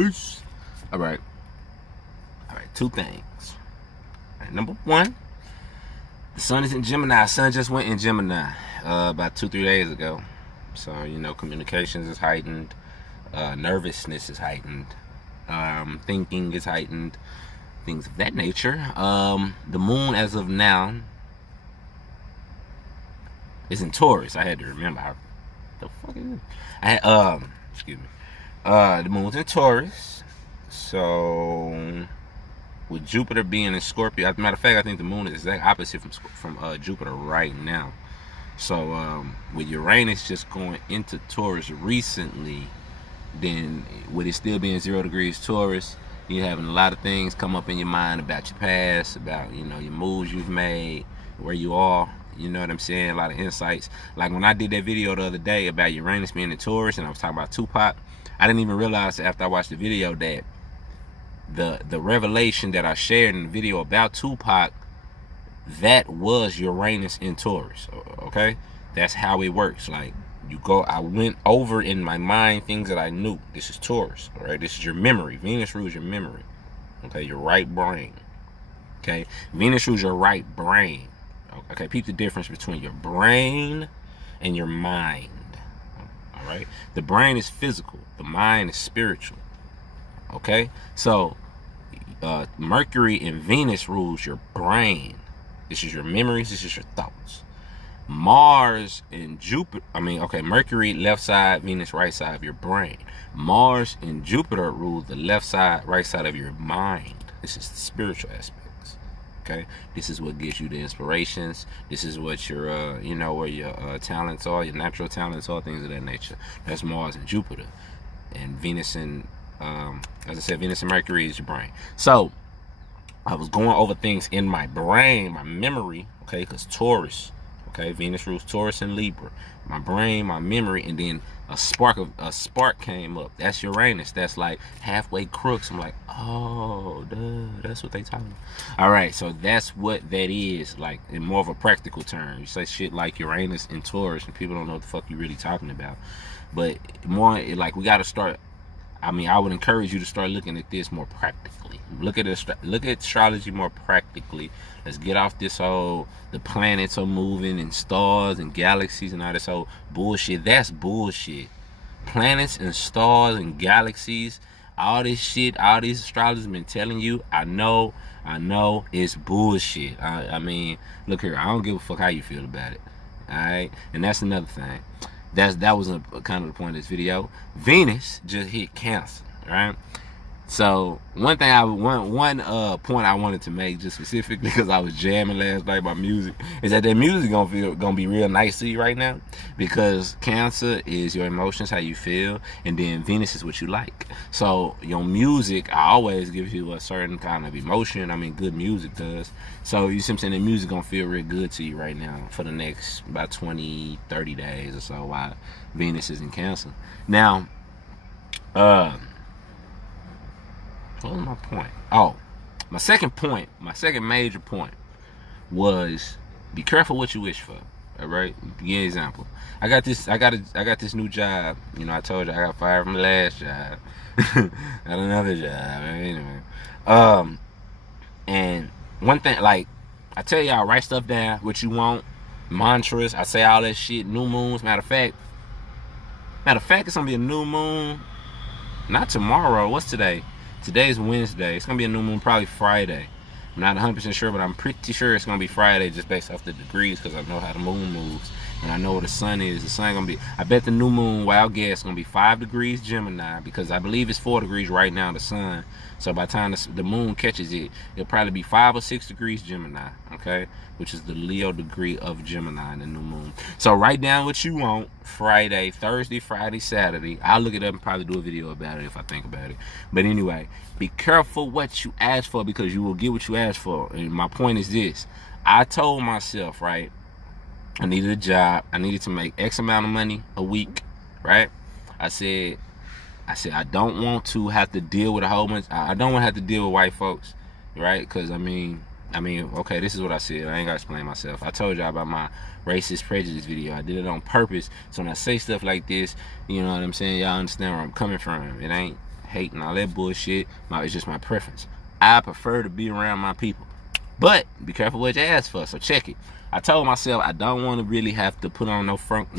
Peace. All right. Two things. All right, number one, the sun is in Gemini. Sun just went in Gemini about 2-3 days ago. So, communications is heightened. Nervousness is heightened. Thinking is heightened. Things of that nature. The moon, as of now, is in Taurus. I had to remember how the fuck is it? Excuse me. The moon's in Taurus. So, with Jupiter being in Scorpio, as a matter of fact, I think the moon is exact opposite from Jupiter right now. So, with Uranus just going into Taurus recently, then with it still being 0 degrees Taurus, you're having a lot of things come up in your mind about your past, about, your moves you've made, where you are. You know what I'm saying? A lot of insights. Like when I did that video the other day about Uranus being in Taurus, and I was talking about Tupac, I didn't even realize after I watched the video that the revelation that I shared in the video about Tupac, that was Uranus in Taurus. Okay? That's how it works. Like, I went over in my mind things that I knew. This is Taurus, all right? This is your memory. Venus rules your memory, okay? Your right brain, okay? Venus rules your right brain, okay? Peep the difference between your brain and your mind, all right? The brain is physical. The mind is spiritual, okay? So, Mercury and Venus rules your brain. This is your memories. This is your thoughts. Mars and Jupiter, Mercury left side, Venus right side of your brain. Mars and Jupiter rule the left side, right side of your mind. This is the spiritual aspects, okay? This is what gives you the inspirations. This is what your, where your talents are, your natural talents are, things of that nature. That's Mars and Jupiter. And Venus and, as I said, Venus and Mercury is your brain. So, I was going over things in my brain, my memory, okay, because Taurus, okay, Venus rules Taurus and Libra. My brain, my memory, and then a spark came up. That's Uranus. That's like halfway crooks. I'm like, oh, duh, that's what they talking about. All right, so that's what that is, like in more of a practical term. You say shit like Uranus and Taurus, and people don't know what the fuck you really talking about. But more like we got to start. I would encourage you to start looking at this more practically. Look at astrology more practically. Let's get off this whole the planets are moving and stars and galaxies and all this whole bullshit. That's bullshit. Planets and stars and galaxies, all this shit, all these astrologers been telling you. I know, it's bullshit. Look here, I don't give a fuck how you feel about it. All right, and that's another thing. That was kind of the point of this video. Venus just hit Cancer, right? So one point I wanted to make just specifically because I was jamming last night about music is that music gonna be real nice to you right now, because Cancer is your emotions, how you feel, and then Venus is what you like. So your music always gives you a certain kind of emotion. Good music does. So you see what I'm saying? The music gonna feel real good to you right now for the next about 20-30 days or so while Venus is in Cancer. Now, what was my point? Oh, my second major point was be careful what you wish for. All right, give you an example. I got this new job. I told you I got fired from the last job. Got another job. Anyway, and one thing, like I tell y'all, write stuff down. What you want, mantras. I say all that shit. New moons. Matter of fact, it's gonna be a new moon. Not tomorrow. What's today? Today's Wednesday. It's going to be a new moon probably Friday. I'm not 100% sure, but I'm pretty sure it's going to be Friday just based off the degrees, because I know how the moon moves. And I know where the sun is. The sun going to be, I bet the new moon, wild guess, going to be 5 degrees Gemini, because I believe it's 4 degrees right now, the sun. So by the time the moon catches it, it'll probably be 5 or 6 degrees Gemini, okay? Which is the Leo degree of Gemini in the new moon. So write down what you want Friday, Thursday, Friday, Saturday. I'll look it up and probably do a video about it if I think about it. But anyway, be careful what you ask for, because you will get what you ask for. And my point is this. I told myself, right, I needed a job. I needed to make X amount of money a week, right? I said, I don't want to have to deal with a whole bunch. I don't want to have to deal with white folks, right? Because, okay, this is what I said. I ain't got to explain myself. I told y'all about my racist prejudice video. I did it on purpose. So when I say stuff like this, you know what I'm saying? Y'all understand where I'm coming from. It ain't hate and all that bullshit. No, it's just my preference. I prefer to be around my people. But be careful what you ask for. So check it. I told myself I don't want to really have to put on no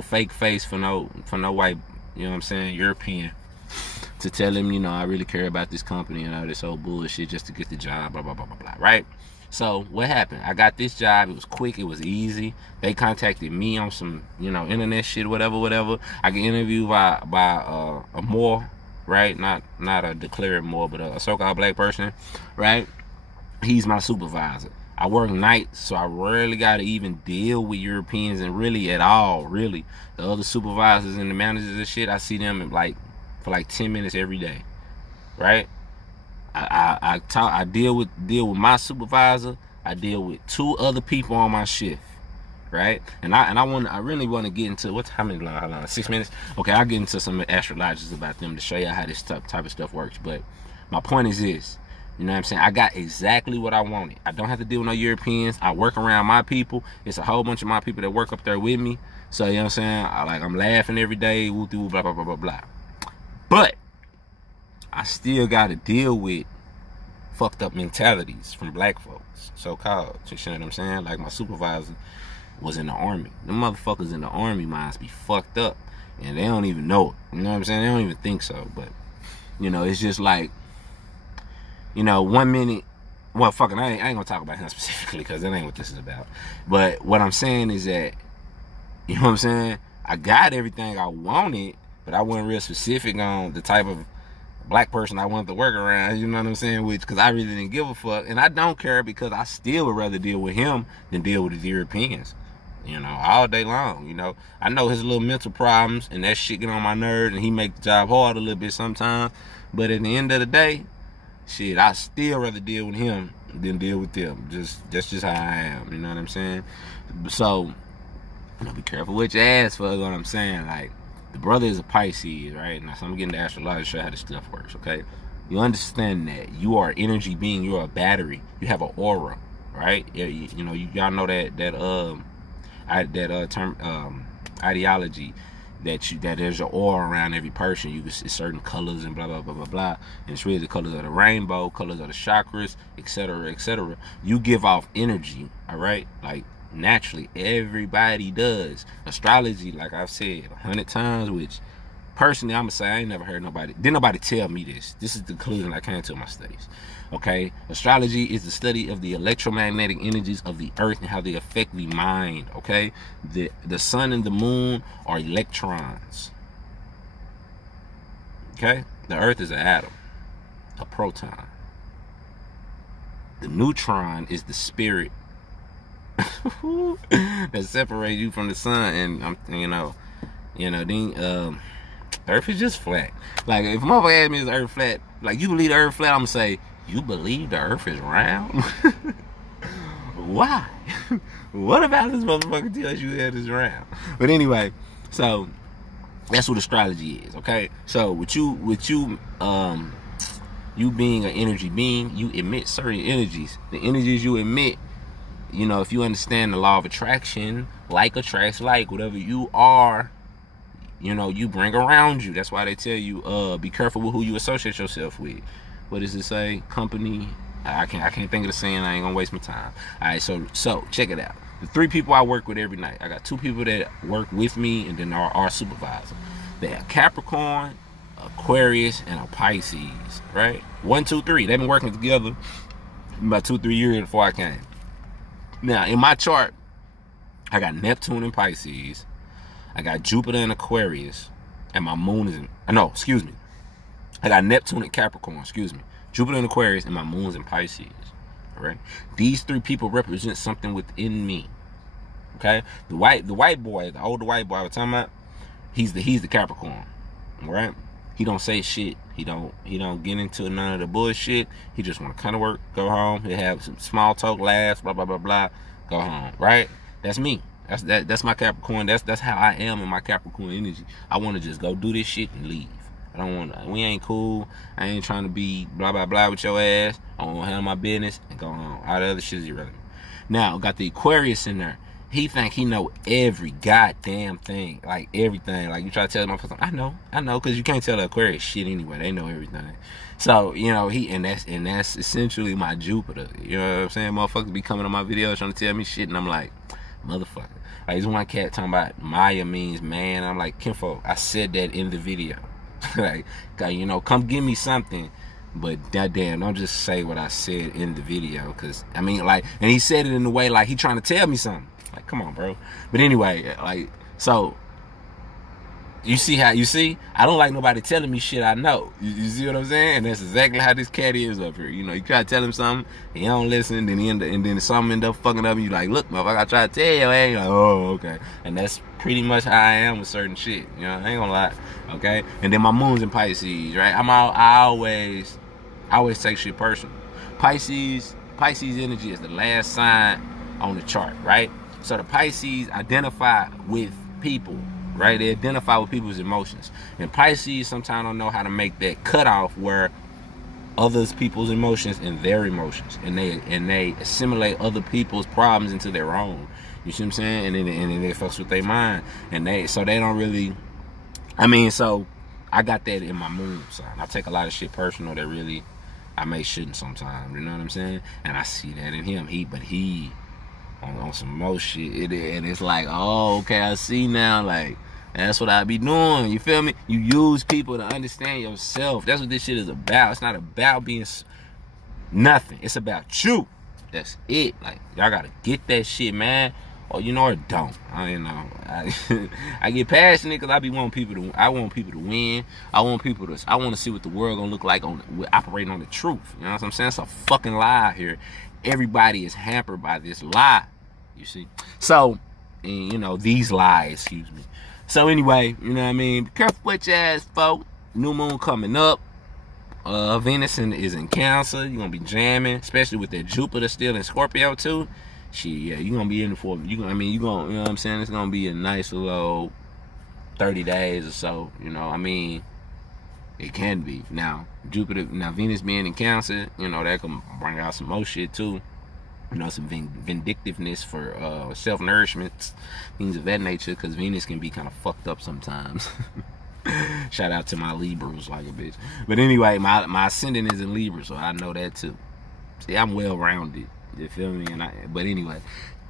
fake face for no white, you know what I'm saying, European, to tell him, you know, I really care about this company and all this old bullshit just to get the job, blah, blah, blah, blah, blah, right? So what happened? I got this job. It was quick. It was easy. They contacted me on some, you know, internet shit, whatever. I get interviewed by a Moor, right? Not a declared Moor, but a so-called black person, right? He's my supervisor. I work nights, so I rarely got to even deal with Europeans and really at all, really. The other supervisors and the managers and shit, I see them for like 10 minutes every day, right? I deal with my supervisor. I deal with 2 other people on my shift, right? And I really want to get into what time is it? How long? 6 minutes? Okay, I'll get into some astrologies about them to show you how this type of stuff works. But my point is this. You know what I'm saying? I got exactly what I wanted. I don't have to deal with no Europeans. I work around my people. It's a whole bunch of my people that work up there with me. So, you know what I'm saying? I'm laughing every day, woo, blah, blah, blah, blah, blah. But I still got to deal with fucked up mentalities from black folks, so-called. You know what I'm saying? Like my supervisor was in the army. Them motherfuckers in the army minds be fucked up. And they don't even know it. You know what I'm saying? They don't even think so. But, you know, it's just like, you know, 1 minute, well, fucking, I ain't gonna talk about him specifically because that ain't what this is about. But what I'm saying is that, you know what I'm saying? I got everything I wanted, but I wasn't real specific on the type of black person I wanted to work around, you know what I'm saying? Because I really didn't give a fuck. And I don't care because I still would rather deal with him than deal with the Europeans, you know, all day long, you know. I know his little mental problems and that shit get on my nerves and he make the job hard a little bit sometimes. But at the end of the day, shit, I still rather deal with him than deal with them. That's just how I am. You know what I'm saying? So, you know, be careful what you ask for. Is what I'm saying. Like, the brother is a Pisces, right? Now, so I'm getting the astrology to show you how this stuff works. Okay, you understand that you are an energy being. You are a battery. You have an aura, right? You know, y'all know that term ideology. That there's an aura around every person. You can see certain colors and blah blah blah blah blah. And it's really the colors of the rainbow, colors of the chakras, etc., etc. You give off energy, all right? Like naturally, everybody does. Astrology, like I've said 100 times, which personally I'm gonna say I ain't never heard nobody. Didn't nobody tell me this. This is the conclusion I came to in my studies. Okay, astrology is the study of the electromagnetic energies of the earth and how they affect the mind. Okay, the sun and the moon are electrons. Okay, the earth is an atom, a proton. The neutron is the spirit that separates you from the sun. And then earth is just flat. Like if motherfucker ask me is the earth flat, like you believe the earth flat, I'm gonna say, you believe the earth is round? Why? What about this motherfucker tells you that it's round? But anyway, so that's what astrology is, okay? So with you being an energy being, you emit certain energies. The energies you emit, you know, if you understand the law of attraction, like attracts like, whatever you are, you know, you bring around you. That's why they tell you, be careful with who you associate yourself with. What does it say? Company. I can't think of the saying. I ain't gonna waste my time. All right, so check it out. The 3 people I work with every night. I got 2 people that work with me, and then our supervisor. They have Capricorn, Aquarius, and a Pisces. Right? 1, 2, 3. They've been working together about 2-3 years before I came. Now in my chart, I got Neptune and Pisces. I got Jupiter and Aquarius, and my moon is I got Neptune and Capricorn, Jupiter and Aquarius, and my moon's in Pisces. All right. These 3 people represent something within me. Okay. The white boy, the older white boy I was talking about, he's the Capricorn. All right. He don't say shit. He don't get into none of the bullshit. He just want to kind of work, go home. He'll have some small talk, laughs, blah blah blah blah, go home. Right. That's me. That's my Capricorn. That's how I am in my Capricorn energy. I want to just go do this shit and leave. I don't want to. We ain't cool. I ain't trying to be blah blah blah with your ass. I want to handle my business and go home. All the other shit is irrelevant. Now got the Aquarius in there. he think he know every goddamn thing, like everything. Like you try to tell him, I know, because you can't tell the Aquarius shit anyway. They know everything. So and that's essentially my Jupiter. You know what I'm saying? Motherfuckers be coming on my videos trying to tell me shit, and I'm like, motherfucker. Like this one cat talking about Maya means man. I'm like, Kinfolk, I said that in the video. Like, come give me something. But goddamn, don't just say what I said in the video, cause and he said it in a way like he trying to tell me something. Like, come on, bro. But anyway, so you see, I don't like nobody telling me shit I know. You see what I'm saying? And that's exactly how this cat is up here. You try to tell him something, he don't listen, then something end up fucking up, and you like, look, motherfucker, I try to tell you, and you're like, oh, okay. And that's pretty much how I am with certain shit. I ain't gonna lie, okay? And then my moon's in Pisces, right? I always take shit personal. Pisces energy is the last sign on the chart, right? So the Pisces identify with people, right? They identify with people's emotions. And Pisces sometimes don't know how to make that cutoff where others people's emotions and their emotions, and they assimilate other people's problems into their own. You see what I'm saying? And then they fucks with their mind, and they don't really. So I got that in my moon sign. I take a lot of shit personal that really I may shouldn't sometimes. You know what I'm saying? And I see that in him. He on some more shit, and it's like, oh, okay, I see now. Like, that's what I be doing. You feel me? You use people to understand yourself. That's what this shit is about. It's not about being nothing. It's about you. That's it. Like, y'all gotta get that shit, man. Or or don't. I get passionate because I want people to win. I want to see what the world gonna look like operating on the truth. You know what I'm saying? It's a fucking lie here. Everybody is hampered by this lie. You see? So, and, these lies, excuse me. So anyway, you know what I mean? Be careful with your ass, folk. New moon coming up. Venus is in Cancer. You're gonna be jamming, especially with that Jupiter still in Scorpio too. Shit, yeah, you're gonna be in for you know what I'm saying? It's gonna be a nice little 30 days or so. It can be. Now Venus being in Cancer, that can bring out some more shit too. Some vindictiveness for self-nourishment, things of that nature, because Venus can be kind of fucked up sometimes. Shout out to my Libras like a bitch. But anyway, my ascendant is in Libra, so I know that too. See, I'm well-rounded. You feel me? But anyway,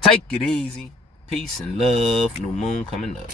take it easy. Peace and love. New moon coming up.